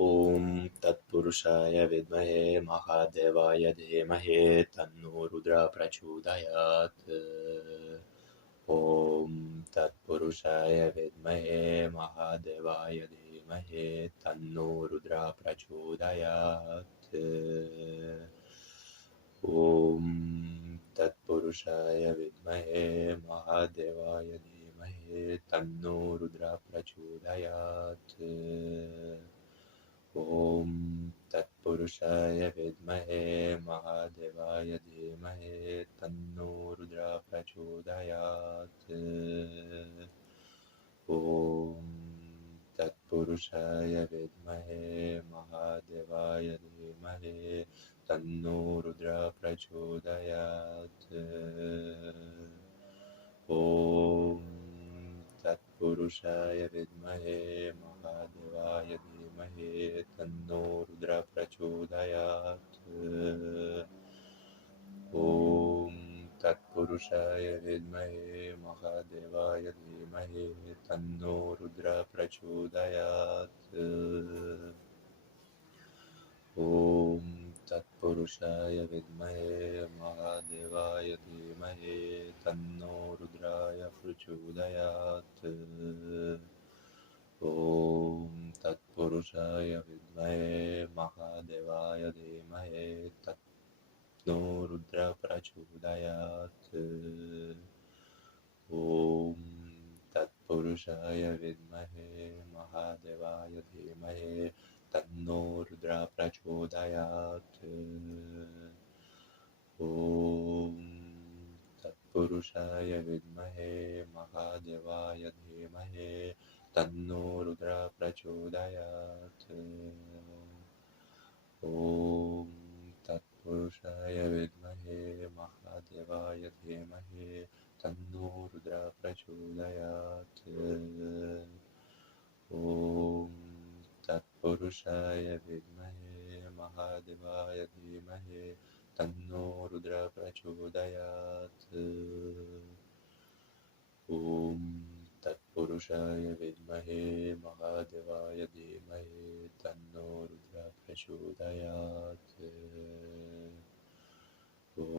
ॐ तत्पुरुषाय विद्महे महादेवाय धीमहि तन्नो रुद्रः प्रचोदयात्। ॐ तत्पुरुषाय विद्महे महादेवाय धीमहि तन्नो रुद्रः प्रचोदयात्। ॐ तत्पुरुषाय विद्महे महादेवाय धीमहि तन्नो रुद्रः प्रचोदयात्। ॐ तत्पुरुषाय विद्महे महादेवाय धीमहि तन्नो रुद्रः प्रचोदयात्। ॐ तत्पुरुषाय विद्महे महादेवाय धीमहि तन्नो रुद्रः प्रचोदयात्। ॐ तत्पुरुषाय विद्महे महादेवाय धीमहि तन्नो रुद्रः प्रचोदयात्। ॐ तत्पुरुषाय विद्महे महादेवाय धीमहि तन्नो रुद्रः प्रचोदयात्। ॐ तत्पुरुषाय विद्महे महादेवाय धीमहि तन्नो रुद्राय प्रचोदयात्। ॐ तत्पुरुषाय विद्महे महादेवाय धीमहि तन्नो रुद्रः प्रचोदयात्। ॐ तत्पुरुषाय विद्महे महादेवाय धीमहि तन्नो रुद्रः प्रचोदयात्। ॐ तत्पुरुषाय विद्महे महादेवाय धीमहि तन्नो रुद्रः प्रचोदयात्। ॐ तत्पुरुषाय विद्महे महादेवाय धीमहि तन्नो रुद्रः प्रचोदयात्। ॐ तत्पुरुषाय विद्महे महादेवाय धीमहि तन्नो रुद्रः प्रचोदयात्। ॐ तत्पुरुषाय विद्महे महादेवाय धीमहि तन्नो रुद्रः प्रचोदयात्।